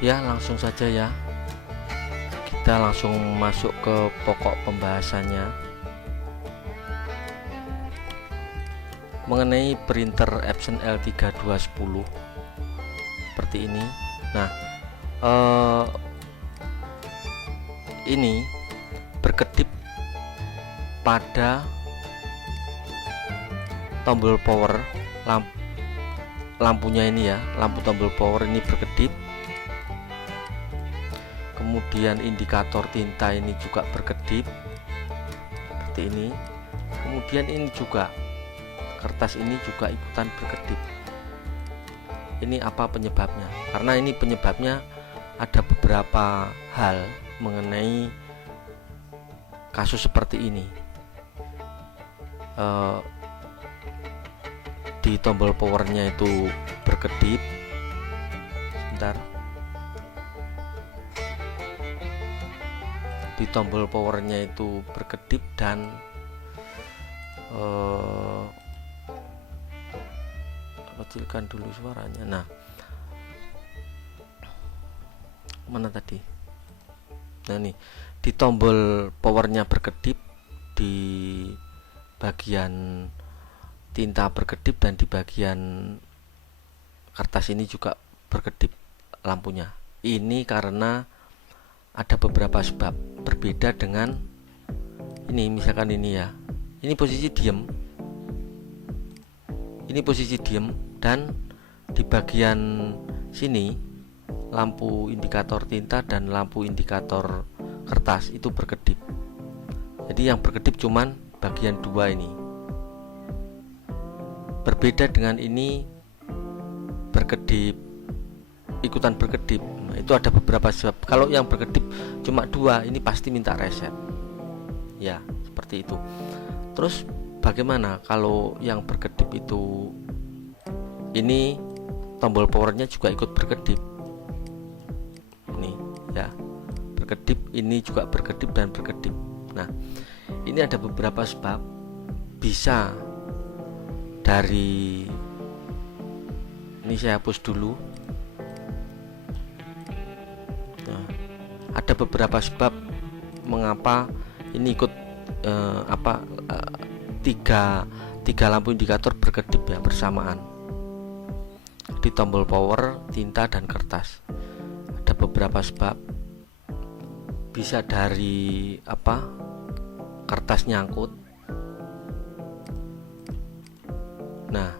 Ya, langsung saja ya. Kita langsung masuk ke pokok pembahasannya mengenai printer Epson L3210 seperti ini. Nah, ini berkedip pada tombol power lampunya ini ya, lampu tombol power ini berkedip. Kemudian indikator tinta ini juga berkedip seperti ini. Kemudian ini juga kertas ini juga ikutan berkedip. Ini apa penyebabnya? Karena ini penyebabnya ada beberapa hal mengenai kasus seperti ini. Di tombol powernya itu berkedip. Sebentar. Di tombol powernya itu berkedip dan kecilkan dulu suaranya. Nah, mana tadi? Nah, nih di tombol powernya berkedip, di bagian tinta berkedip, dan di bagian kertas ini juga berkedip lampunya. Ini karena ada beberapa sebab. Berbeda dengan ini, misalkan ini ya, ini posisi diem, ini posisi diem, dan di bagian sini lampu indikator tinta dan lampu indikator kertas itu berkedip. Jadi yang berkedip cuman bagian dua ini. Berbeda dengan ini berkedip, ikutan berkedip. Nah, itu ada beberapa sebab. Kalau yang berkedip cuma dua, ini pasti minta reset. Ya, seperti itu. Terus bagaimana kalau yang berkedip itu, ini tombol powernya juga ikut berkedip. Ini ya, berkedip, ini juga berkedip dan berkedip. Nah, ini ada beberapa sebab. Bisa dari ini, saya hapus dulu. Nah, ada beberapa sebab mengapa ini ikut tiga lampu indikator berkedip ya bersamaan di tombol power, tinta, dan kertas. Ada beberapa sebab. Bisa dari kertas nyangkut. Nah,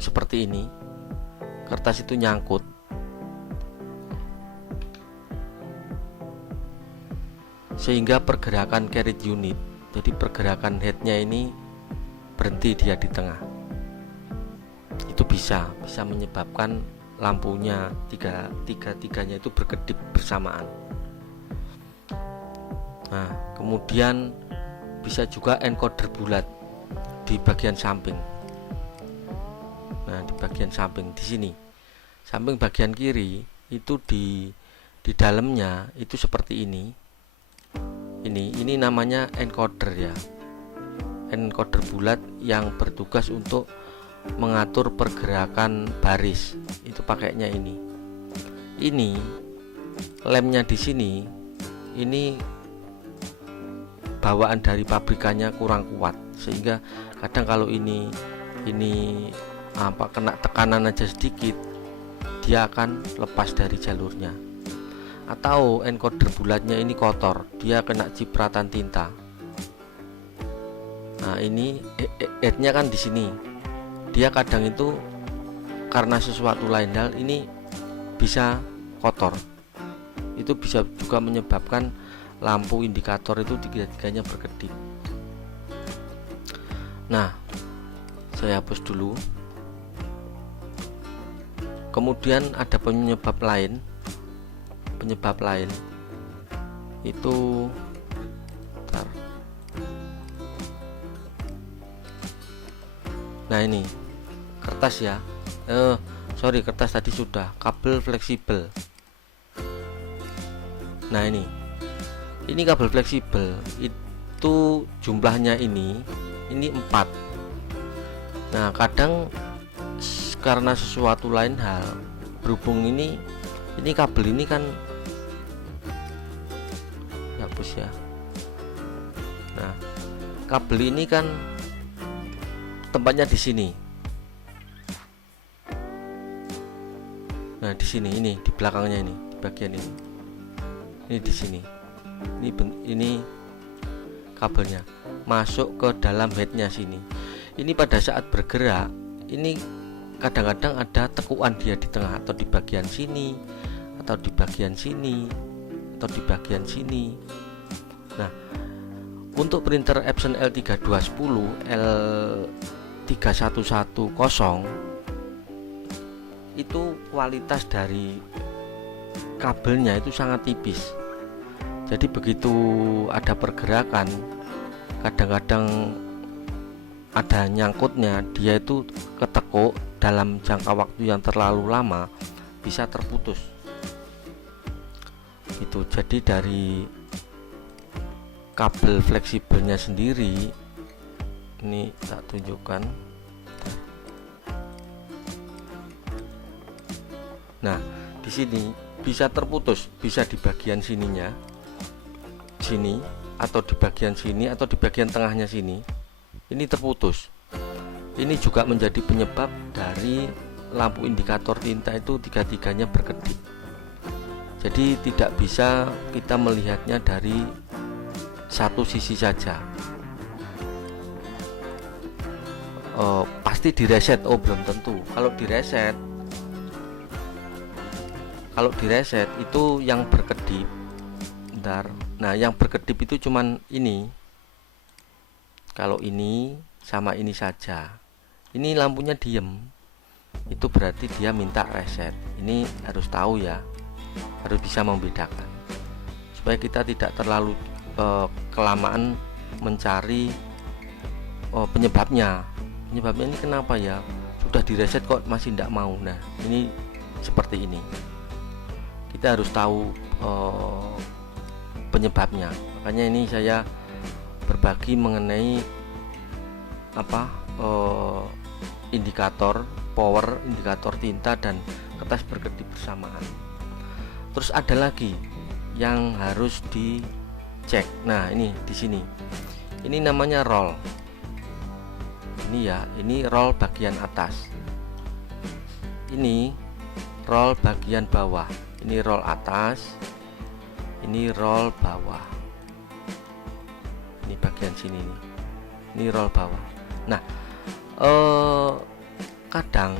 seperti ini, kertas itu nyangkut, sehingga pergerakan carried unit, jadi pergerakan headnya ini berhenti dia di tengah. Itu bisa menyebabkan lampunya tiganya itu berkedip bersamaan. Nah, kemudian bisa juga encoder bulat di bagian samping. Nah, di bagian samping di sini, samping bagian kiri itu di dalamnya itu seperti ini. Ini namanya encoder ya. Encoder bulat yang bertugas untuk mengatur pergerakan baris. Itu pakainya ini. Ini lemnya di sini. Ini bawaan dari pabrikannya kurang kuat, sehingga kadang kalau ini kena tekanan aja sedikit, dia akan lepas dari jalurnya. Atau encoder bulatnya ini kotor, dia kena cipratan tinta. Nah, ini headnya kan di sini, dia kadang itu karena sesuatu lain hal ini bisa kotor. Itu bisa juga menyebabkan lampu indikator itu tiga-tiganya berkedip. Nah, saya hapus dulu. Kemudian ada penyebab lain itu bentar. Nah, ini kertas ya. Kertas tadi sudah. Kabel fleksibel. Nah, ini kabel fleksibel itu jumlahnya ini 4. Nah, kadang karena sesuatu lain hal, berhubung ini Ini kabel ini kan hapus ya. Nah, kabel ini kan tempatnya di sini. Nah, di sini, ini di belakangnya, ini di bagian ini di sini. Ini kabelnya masuk ke dalam headnya sini. Ini pada saat bergerak, ini kadang-kadang ada tekuan dia di tengah, atau di bagian sini, atau di bagian sini, atau di bagian sini. Nah, untuk printer Epson L3210, L3110 itu kualitas dari kabelnya itu sangat tipis. Jadi begitu ada pergerakan, kadang-kadang ada nyangkutnya, dia itu ketekuk dalam jangka waktu yang terlalu lama, bisa terputus itu. Jadi dari kabel fleksibelnya sendiri, ini tak tunjukkan. Nah, di sini bisa terputus, bisa di bagian sininya, sini, atau di bagian sini, atau di bagian tengahnya sini. Ini terputus. Ini juga menjadi penyebab dari lampu indikator tinta itu tiga-tiganya berkedip. Jadi tidak bisa kita melihatnya dari satu sisi saja. Pasti direset? Oh, belum tentu. Kalau direset itu yang berkedip. Bentar. Nah, yang berkedip itu cuman ini. Kalau ini sama ini saja. Ini lampunya diem. Itu berarti dia minta reset. Ini harus tahu ya. Harus bisa membedakan. Supaya kita tidak terlalu kelamaan mencari penyebabnya. Penyebabnya ini kenapa ya? Sudah direset kok masih tidak mau. Nah, ini seperti ini. Kita harus tahu penyebabnya. Makanya ini saya berbagi mengenai indikator power, indikator tinta, dan kertas berkedip bersamaan. Terus ada lagi yang harus dicek. Nah, ini di sini. Ini namanya roll. Ini ya, ini roll bagian atas. Ini roll bagian bawah. Ini roll atas, ini roll bawah. Ini bagian sini nih. Ini roll bawah. Nah, kadang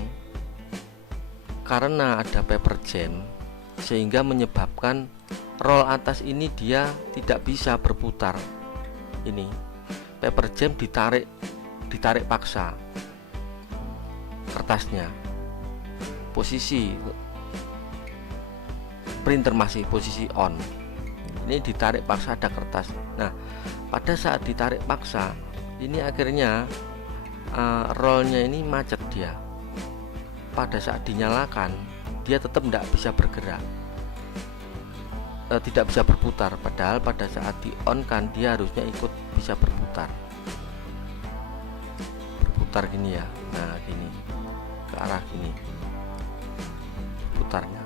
karena ada paper jam sehingga menyebabkan roll atas ini dia tidak bisa berputar. Ini paper jam ditarik paksa kertasnya. Posisi printer masih posisi on. Ini ditarik paksa, ada kertas. Nah, pada saat ditarik paksa, ini akhirnya rollnya ini macet dia. Pada saat dinyalakan, dia tetap tidak bisa bergerak, tidak bisa berputar. Padahal pada saat di on kan dia harusnya ikut bisa berputar gini ya. Nah, gini ke arah gini putarnya,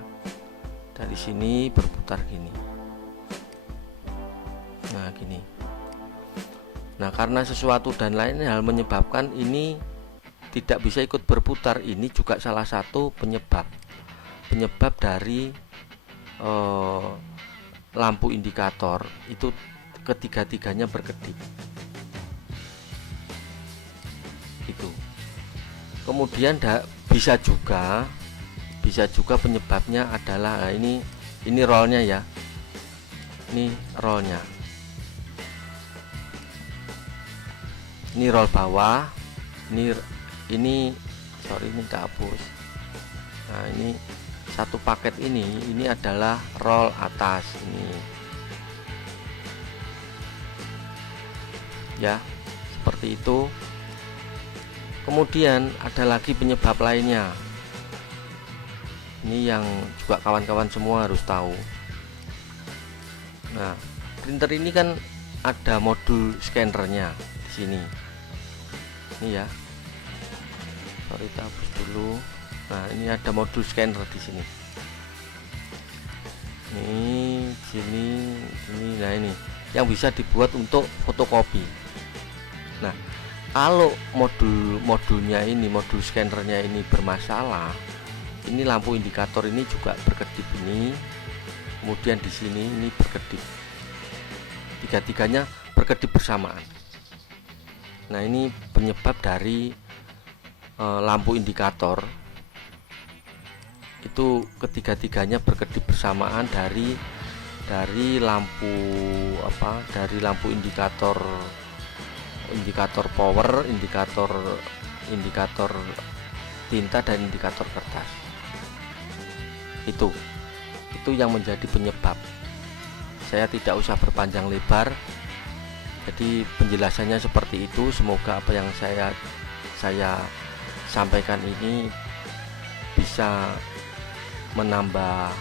dari sini berputar gini. Nah, gini. Nah, karena sesuatu dan lain hal menyebabkan ini tidak bisa ikut berputar. Ini juga salah satu penyebab dari lampu indikator itu ketiga-tiganya berkedip. Itu. Kemudian bisa juga penyebabnya adalah ini rollnya ya. Ini rollnya. Ini roll bawah. Ini sorry, ini kehapus. Nah, ini satu paket ini adalah roll atas ini. Ya, seperti itu. Kemudian ada lagi penyebab lainnya. Ini yang juga kawan-kawan semua harus tahu. Nah, printer ini kan ada modul scannernya di sini. Ini ya. Sorry, kita hapus dulu. Nah, ini ada modul scanner di sini. Ini sini ini. Nah, ini yang bisa dibuat untuk fotokopi. Nah, kalau modulnya ini, modul scannernya ini bermasalah, ini lampu indikator ini juga berkedip ini, kemudian di sini ini berkedip, tiga-tiganya berkedip bersamaan. Nah, ini penyebab dari lampu indikator itu ketiga-tiganya berkedip bersamaan dari lampu dari lampu indikator power, indikator tinta dan indikator kertas. Itu yang menjadi penyebab. Saya tidak usah berpanjang lebar, jadi penjelasannya seperti itu. Semoga apa yang saya sampaikan ini bisa menambah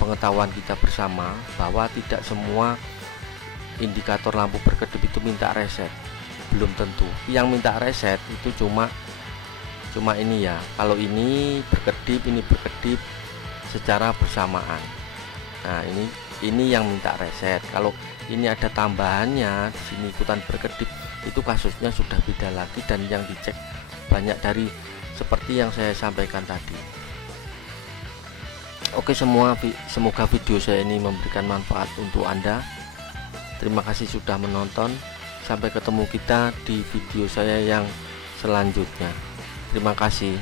pengetahuan kita bersama bahwa tidak semua indikator lampu berkedip itu minta reset. Belum tentu. Yang minta reset itu cuma ini ya. Kalau ini berkedip secara bersamaan. Nah, ini yang minta reset. Kalau ini ada tambahannya di sini ikutan berkedip, itu kasusnya sudah beda lagi dan yang dicek banyak dari seperti yang saya sampaikan tadi. Oke, semoga video saya ini memberikan manfaat untuk Anda. Terima kasih sudah menonton. Sampai ketemu kita di video saya yang selanjutnya. Terima kasih.